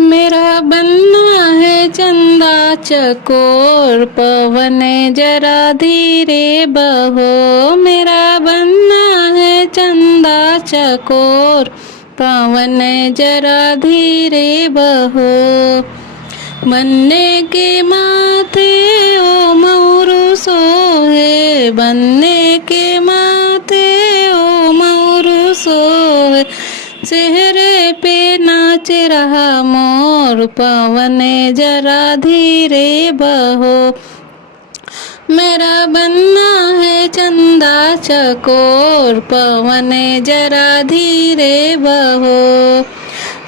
मेरा बनना है चंदा चकोर, पवन जरा धीरे बहो। मेरा बनना है चंदा चकोर, पवन जरा धीरे बहो। बनने के माथे ओ मोरू सोहे, बनने के माथे ओ मोरू सोहे। चेहरे पे नाच रहा मोर, पवन जरा धीरे बहो। मेरा बनना है चंदा चकोर, पवन जरा धीरे बहो।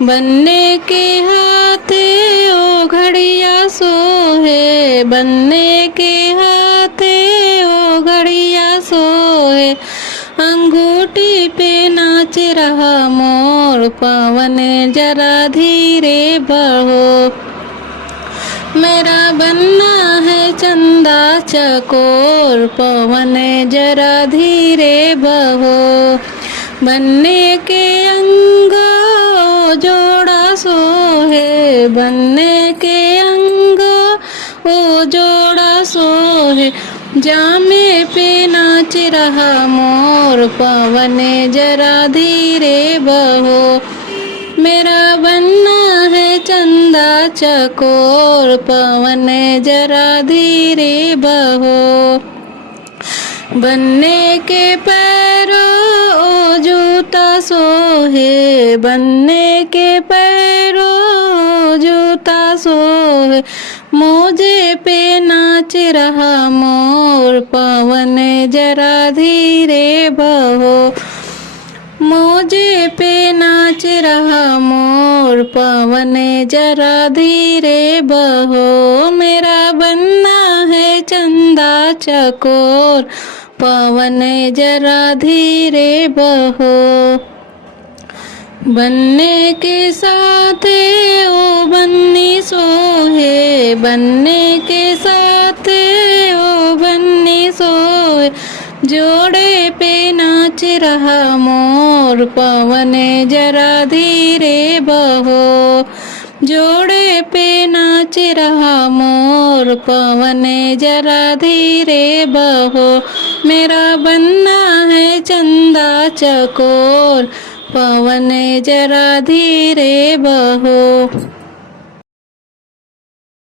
बनने के हाथे ओ घड़िया सोहे, बनने के हाथे ओ घड़िया सोहे। अंगूठी पे नाच रहा मोर, पवन जरा धीरे बहो। मेरा बनना है चंदा चकोर, पवन जरा धीरे बहो। बनने के अंग ओ जोड़ा सोहे, बनने के अंग ओ जोड़ा सोहे। जामे पे नाच रहा मोर, पवन जरा धीरे बहो। मेरा बनना है चंदा चकोर, पवन जरा धीरे बहो। बनने के पैरों ओ जूता सोहे, बनने के पैरों ओ जूता सोहे। मोजे पे नाच रहा मोर, पवन जरा धीरे बहो। मोजे पे नाच रहा मोर, पवन जरा धीरे बहो। मेरा बनना है चंदा चकोर, पवन जरा धीरे बहो। बनने के साथ ओ बन्नी सोहे, बनने के साथ ओ बन्नी सोहे। जोड़े पे नाच रहा मोर, पवन जरा धीरे बहो। जोड़े पे नाच रहा मोर, पवन जरा धीरे बहो। मेरा बनना है चंदा चकोर, पवन जरा धीरे बहो।